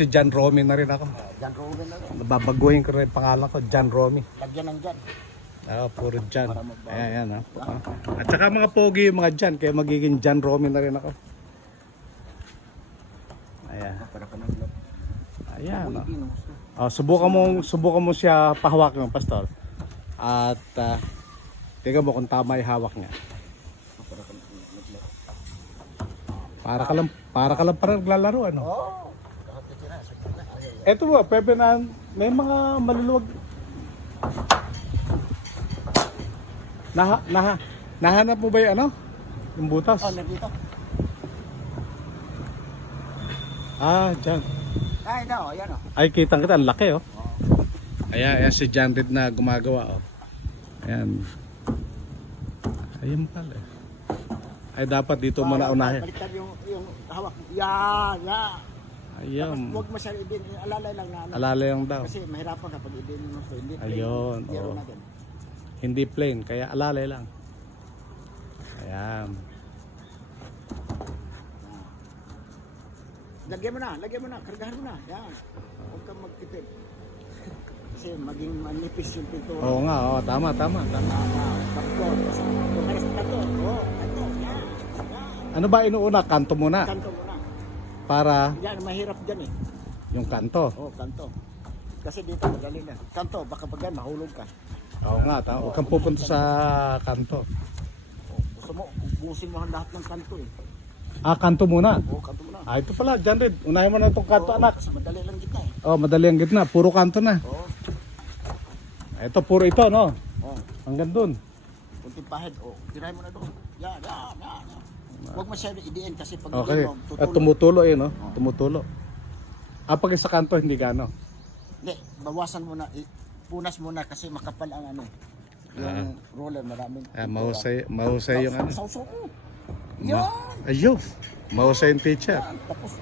si John Romy na rin ako. John Ruben na rin. Babaguhin ko rin yung pangalan ko, John Romy. Lagyan ng John. Puro John. Ayan, ayan. At saka mga pogi yung mga John, kaya magiging John Romy na rin ako. Ayan. Para ka ng loob. Ayan. Uy, di, no? Subukan mo siya pahawak ng pastor. At tingnan mo kung tama yung hawak niya. Para ka lang parang naglalaro, ano? Oo. Eto ba, Pepe, na may mga maluluwag. Nahanap mo ba yung ano? Yung butas? Oh, nandito. Dyan. Ay, no, ayan o. Ay, kitang kita, ang laki, oh. Ayan si John Reed na gumagawa, oh. Ayan. Ayun pala, eh. Ay, dapat dito muna unahin. Baliktad yung hawak. Yan, yan. Ayun. Huwag masyari ibin. Alalay lang na ano. Alalay lang daw. Kasi mahirapan kapag ibin mo. So, hindi plain. Ayun, Zero oo. na din. Hindi plain, kaya alalay lang. Ayan. Lagyan mo na. Kargahan mo na. Yan. Huwag kang magtipid. Kasi maging manipis yung pintura. Oo nga, oo. Tama. Tapos yung halos na kanto. Oo, kanto. Yan. Ano ba inuuna? Kanto muna. Kanto mo na. Para Yan, mahirap dyan eh. yung kanto. Oo, kanto. Kasi dito madali na. Kanto, baka pag yan mahulog ka. Oo nga, tama. Huwag kang pupunta sa kanto. Gusto mo, ubusin mo ang lahat ng kanto eh. Kanto muna. Oo, kanto mo na. Ito pala, John Reed. Unahin mo na itong kanto, Oo, anak. Kasi madali lang gitna eh. Oh, madali ang gitna. Puro kanto na. Oo. Ito, puro ito, no? Oo. Hanggang dun. Kunting pahid. Oo, tirahin mo na doon. Yan. Huwag masyado idiin kasi pag Okay. idiin mo, At tumutulo eh, no? Tumutulo. Pag sa kanto, hindi gano. Hindi, bawasan mo na. Punas mo na kasi makapal ang ano. Yung roller, maraming. Mahusay yung ano. Sauso mo. Yan. Ayun. Mahusay yung teacher. Tapos